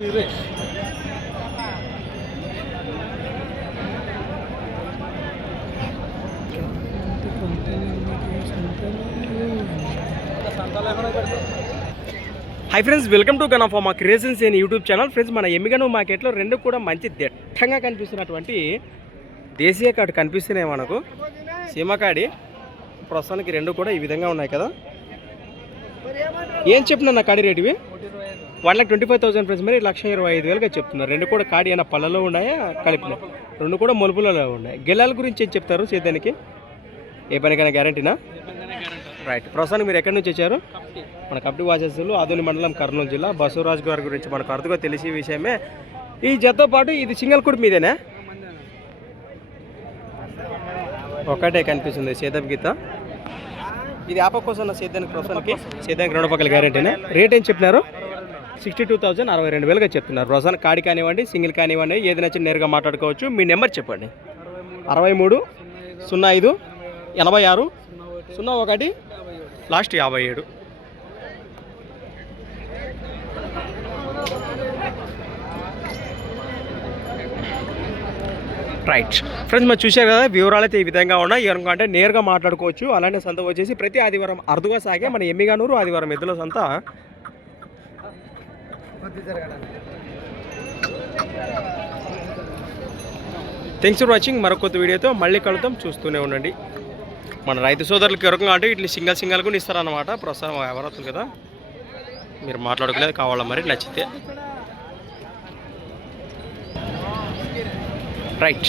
Hi friends, welcome to gun of మా creations అనే YouTube channel. Friends, మన ఎమ్మిగను మార్కెట్లో రెండు కూడా మంచి దట్టంగా కనిపిస్తున్నటువంటి దేశీయ కార్డు కనిపిస్తున్నాయి మనకు. సీమకాడి ప్రస్తుతానికి రెండు కూడా ఈ విధంగా ఉన్నాయి కదా. ఏం చెప్తున్నా కాడి రేటు ఇవి 1,25,000 ఫ్రెండ్స్. మరి 1,25,000గా చెప్తున్నారు. రెండు కూడా కాడి అయినా పళ్ళలో ఉన్నాయా కలిపిన రెండు కూడా మలుపులలో ఉన్నాయి. గెలాల గురించి ఏం చెప్తారు సేద్యానికి? ఏ పనికైనా గ్యారంటీనా? రైట్. ప్రస్తుతానికి మీరు ఎక్కడి నుంచి వచ్చారు? మన కబ్డి వాచస్సులు ఆదోని మండలం కర్నూలు జిల్లా. బసవరాజు గారి గురించి మనకు అర్థంగా తెలిసే విషయమే. ఈ జతతో పాటు ఇది సింగల్ కుడి మీదేనా? ఒకటే కనిపిస్తుంది సేద్యం గీత. ఇది ఆప కోసం సేద్యానికి ప్రస్తుతానికి సేద్యానికి రెండు పక్కల గ్యారంటీనా? రేట్ ఏం చెప్పినారు? 62,000 62,000గా చెప్తున్నారు. ప్రస్తుతానికి కాడి కానివ్వండి, సింగిల్ కానివ్వండి, ఏది నచ్చి నేరుగా మాట్లాడుకోవచ్చు. మీ నెంబర్ చెప్పండి. 63 05 86 01 లాస్ట్ 57. రైట్ ఫ్రెండ్స్, మరి చూశారు కదా, వివరాలు అయితే ఈ విధంగా ఉన్నాయి. ఎందుకంటే నేరుగా మాట్లాడుకోవచ్చు. అలానే సంత వచ్చేసి ప్రతి ఆదివారం అరుదుగా సాగే మన ఎమ్మిగనూరు ఆదివారం ఎద్దుల సంత. Thanks for watching. మరొక కొత్త వీడియోతో మళ్ళీ కలుద్దాం. చూస్తూనే ఉండండి. మన రైతు సోదరులకి ఎవరికైనా అంటే ఇట్లా సింగల్ కూడా ఇస్తారన్నమాట. ప్రస్తుతం ఎవరవుతుంది కదా, మీరు మాట్లాడుకునేది కావాలా మరి నచ్చితే. రైట్.